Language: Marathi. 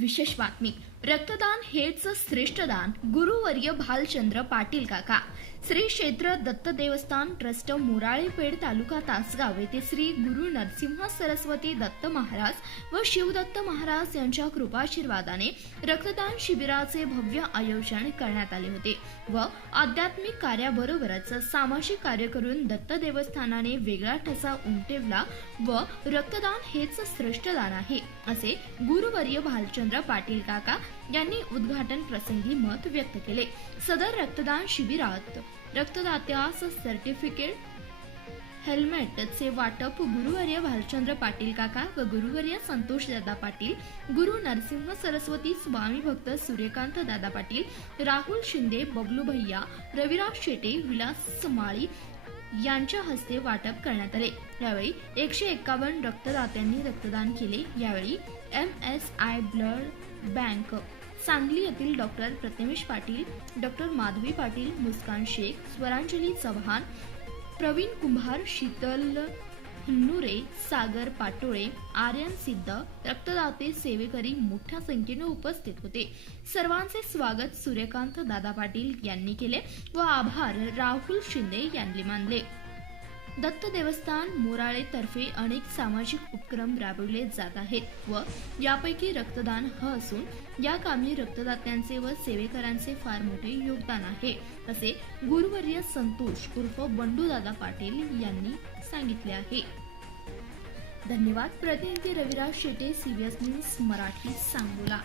विशेष बातमी. रक्तदान हेच श्रेष्ठ दान. गुरुवर्य भालचंद्र पाटील काका. श्री क्षेत्र दत्त देवस्थान ट्रस्ट मोराळेपेठ तालुका तासगाव येथे श्री गुरु नरसिंह सरस्वती दत्त महाराज व शिवदत्त महाराज यांच्या कृपाशीर्वादाने रक्तदान शिबिराचे भव्य आयोजन करण्यात आले होते व आध्यात्मिक कार्याबरोबरच सामाजिक कार्य करून दत्त देवस्थानाने वेगळा ठसा उमटवला व रक्तदान हेच श्रेष्ठ दान आहे असे गुरुवर्य भालचंद्र पाटील काका यांनी उद्घाटन प्रसंगी मत व्यक्त केले. सदर रक्तदान शिबिरात रक्तदात्यास सर्टिफिकेट, हेल्मेटचे वाटप गुरुवर्य भालचंद्र पाटील काका व गुरुवर्य संतोष दादा पाटील, गुरु नरसिंह सरस्वती स्वामी भक्त सूर्यकांत दादा पाटील, राहुल शिंदे, बबलू भैया, रविराज शेटे, विलास माळी यांच्या हस्ते वाटप करण्यात आले. यावेळी 151 रक्तदात्यांनी रक्तदान केले. यावेळी MSI ब्लड बँक सांगली येथील डॉक्टर प्रथमेश पाटील, डॉक्टर माधवी पाटील, मुस्कान शेख, स्वरांजली चव्हाण, प्रवीण कुंभार, शीतल हुन्नुरे, सागर पाटोळे, आर्यन सिद्ध, रक्तदाते सेवेकरी मोठ्या संख्येने उपस्थित होते. सर्वांचे स्वागत सूर्यकांत दादा पाटील यांनी केले व आभार राहुल शिंदे यांनी मानले. दत्त देवस्थान मोराळे तर्फे अनेक सामाजिक उपक्रम राबवले जात आहेत व यापैकी रक्तदान हा असून या कामी रक्तदात्यांचे व सेवेकरांचे फार मोठे योगदान आहे असे गुरुवर्य संतोष उर्फ बंडू दादा पाटील यांनी सांगितले आहे. धन्यवाद. प्रतिनिधी रविराज शेटे, CBS न्यूज मराठी, सांगोला.